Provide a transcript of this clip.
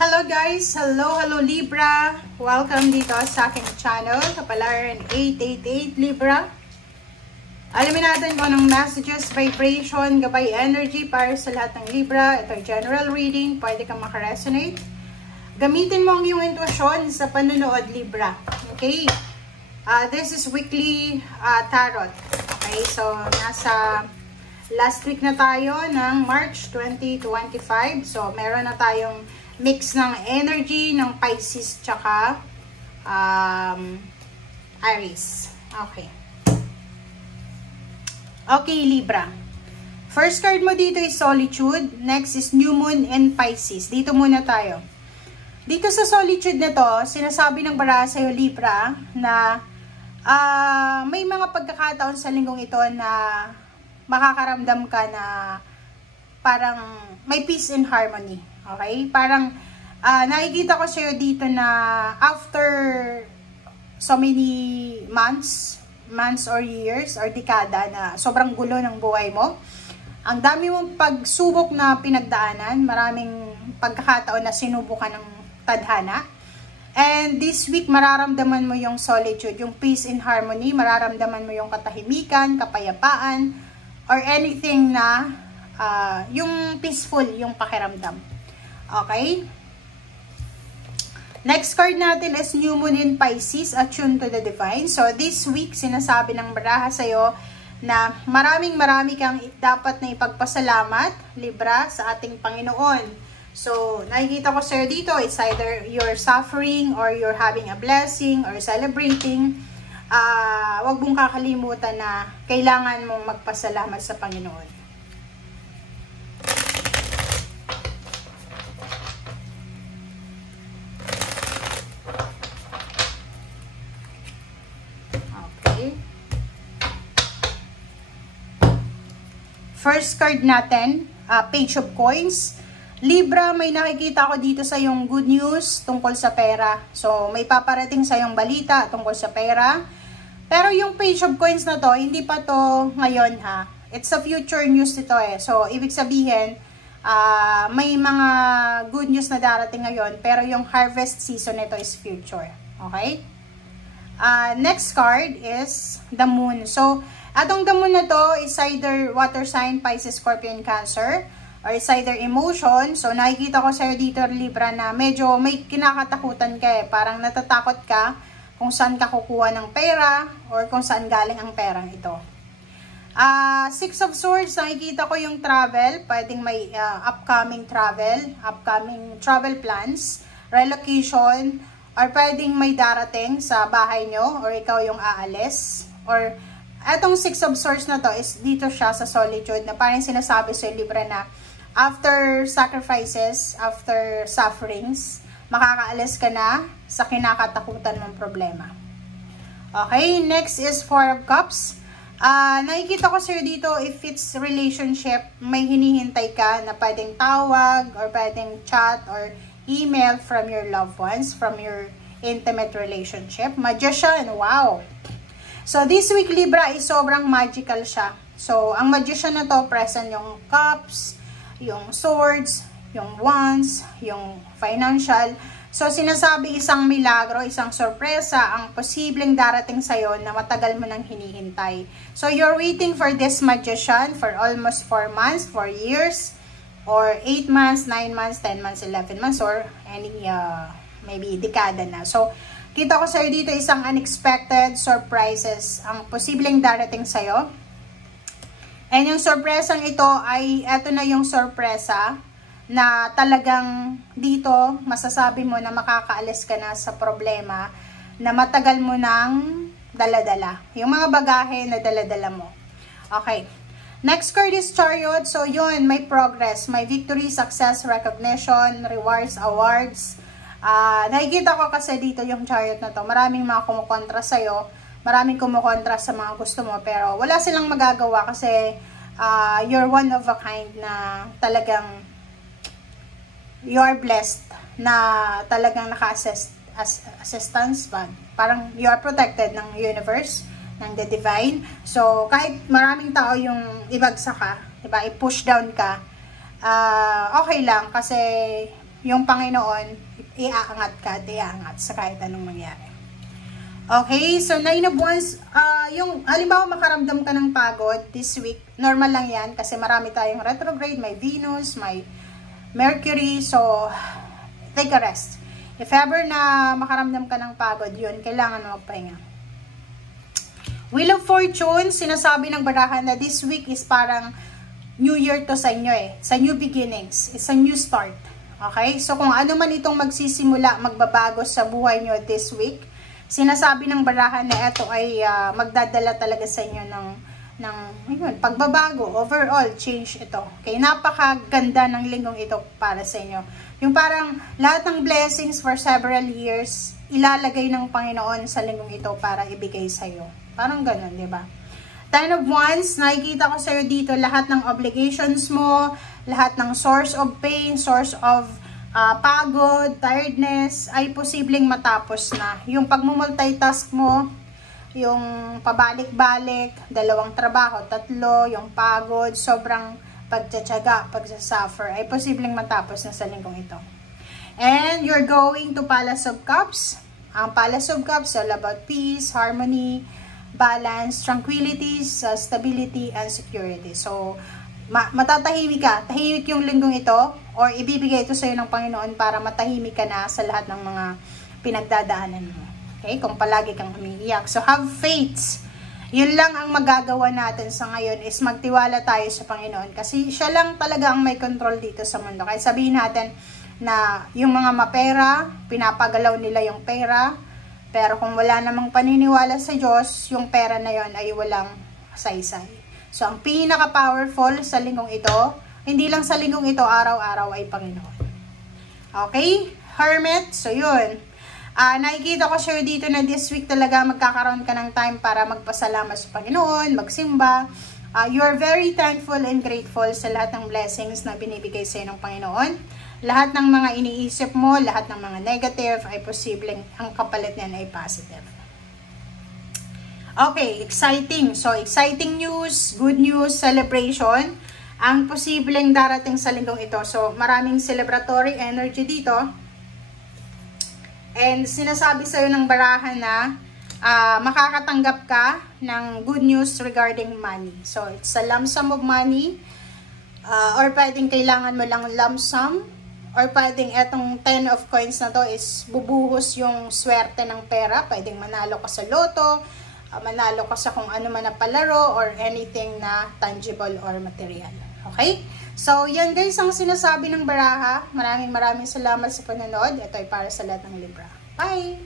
Hello guys! Hello Libra! Welcome dito sa aking channel, Kapalaran 888 Libra. Alamin natin kung anong messages, vibration, gabay energy para sa lahat ng Libra. Ito ay general reading, pwede kang makaresonate. Gamitin mo ang iyong intuition sa panunood, Libra. Okay? This is weekly tarot. Okay? So, nasa last week na tayo ng March 2025. So, meron na tayong mix ng energy ng Pisces tsaka Aries. Okay. Okay, Libra. First card mo dito is Solitude. Next is New Moon and Pisces. Dito muna tayo. Dito sa Solitude na to, sinasabi ng bara sa'yo, Libra, na may mga pagkakataon sa linggong ito na makakaramdam ka na parang may peace and harmony. Okay? Parang nakikita ko sa'yo dito na after so many months or years or dekada na sobrang gulo ng buhay mo, ang dami mong pagsubok na pinagdaanan, maraming pagkakataon na sinubukan ng tadhana. And this week, mararamdaman mo yung solitude, yung peace and harmony, mararamdaman mo yung katahimikan, kapayapaan, or anything na yung peaceful, yung pakiramdam. Okay? Next card natin is New Moon in Pisces, Attune to the Divine. So, this week, sinasabi ng baraha sa'yo na marami kang dapat na ipagpasalamat, Libra, sa ating Panginoon. So, nakikita ko sa'yo dito, it's either you're suffering or you're having a blessing or celebrating. Huwag mong kakalimutan na kailangan mong magpasalamat sa Panginoon. First card natin, Page of Coins. Libra, may nakikita ko dito sa yung good news tungkol sa pera. So, may paparating sa yung balita tungkol sa pera. Pero yung Page of Coins na to, hindi pa to ngayon ha. It's a future news ito eh. So, ibig sabihin, may mga good news na darating ngayon. Pero yung harvest season nito is future. Okay? Next card is the Moon. So, atong the Moon na to is either water sign, Pisces, Scorpion, Cancer, or is either emotion. So, nakikita ko sa'yo dito, Libra, na medyo may kinakatakutan ka eh. Parang natatakot ka kung saan ka kukuha ng pera or kung saan galing ang perang ito. Six of Swords, nakikita ko yung travel. Pwedeng may upcoming travel plans, relocation, or pwedeng may darating sa bahay nyo or ikaw yung aalis. Or etong Six of Swords na to is dito siya sa Solitude na parang sinasabi sa Libra na after sacrifices, after sufferings, makakaalis ka na sa kinakatakutan mong problema. Okay, next is Four of Cups. Nakikita ko sa'yo dito, if it's relationship, may hinihintay ka na pwedeng tawag or pwedeng chat or email from your loved ones, from your intimate relationship. Magician, wow! So, this week, Libra, is sobrang magical siya. So, ang magician na to, present yung cups, yung swords, yung wands, yung financial. So, sinasabi isang milagro, isang sorpresa, ang posibleng darating sa'yo na matagal mo nang hinihintay. So, you're waiting for this magician for almost 4 months, 4 years, or 8 months, 9 months, 10 months, 11 months, or any, maybe dekada na. So, kita ko sa'yo dito isang unexpected surprises ang posibleng darating sa'yo. And yung sorpresang ito ay, eto na yung sorpresa na talagang dito masasabi mo na makakaalis ka na sa problema na matagal mo nang daladala. Yung mga bagahe na daladala mo. Okay. Next card is Chariot. So yun, may progress, may victory, success, recognition, rewards, awards. Nakikita ko kasi dito yung Chariot na to. Maraming mga kumukontra sa'yo. Maraming kumukontra sa mga gusto mo. Pero wala silang magagawa kasi you're one of a kind na talagang you are blessed na talagang naka-assistance ba? Parang you are protected ng universe, ng the divine. So, kahit maraming tao yung ibagsak ka, diba, i-push down ka, okay lang kasi yung Panginoon, iaangat ka at iaangat sa kahit anong mangyari. Okay, so 9 of Wands, yung halimbawa makaramdam ka ng pagod this week, normal lang yan kasi marami tayong retrograde, may Venus, may Mercury, so take a rest. If ever na makaramdam ka ng pagod, yun, kailangan mo magpahinga. Wheel of Fortune, sinasabi ng barahan na this week is parang New Year to sa inyo eh. Sa new beginnings. It's a new start. Okay? So kung ano man itong magsisimula, magbabago sa buhay nyo this week, sinasabi ng barahan na ito ay magdadala talaga sa inyo ng ayun, pagbabago, overall change ito. Okay, napakaganda ng linggong ito para sa inyo. Yung parang lahat ng blessings for several years, ilalagay ng Panginoon sa linggong ito para ibigay sa iyo. Parang ganun, di ba? 10 of Wands, nakikita ko sa iyo dito lahat ng obligations mo, lahat ng source of pain, source of pagod, tiredness, ay posibleng matapos na. Yung pagmumultitask mo, yung pabalik-balik, 2 trabaho, 3, yung pagod, sobrang pagtsatsaga, pagsasuffer, ay posibleng matapos na sa linggong ito. And you're going to Palace of Cups. Ang Palace of Cups, all about peace, harmony, balance, tranquility, stability, and security. So, matatahimik ka. Tahimik yung linggong ito, or ibibigay ito sa iyo ng Panginoon para matahimik ka na sa lahat ng mga pinagdadaanan mo. Okay? Kung palagi kang umiiyak. So, have faith. Yun lang ang magagawa natin sa ngayon is magtiwala tayo sa Panginoon. Kasi siya lang talaga ang may control dito sa mundo. Kaya sabihin natin na yung mga mapera, pinapagalaw nila yung pera. Pero kung wala namang paniniwala sa Diyos, yung pera na yon ay walang saysay. So, ang pinaka-powerful sa linggong ito, hindi lang sa linggong ito, araw-araw ay Panginoon. Okay? Hermit, so yun. Nakikita ko sure dito na this week talaga magkakaroon ka ng time para magpasalamat sa Panginoon, magsimba. You are very thankful and grateful sa lahat ng blessings na binibigay sa iyo ng Panginoon. Lahat ng mga iniisip mo, lahat ng mga negative ay posibleng ang kapalit niyan ay positive. Okay, exciting. So, exciting news, good news, celebration ang posibleng darating sa linggong ito. So, maraming celebratory energy dito. And sinasabi sa'yo ng barahan na makakatanggap ka ng good news regarding money. So, it's a lump sum of money. Or pwedeng kailangan mo lang lump sum. Or pwedeng etong 10 of coins na to is bubuhos yung swerte ng pera. Pwedeng manalo ka sa loto, manalo ka sa kung ano man na palaro, or anything na tangible or material. Okay? So, yan guys ang sinasabi ng baraha. Maraming salamat sa panonood. Ito ay para sa lahat ng Libra. Bye!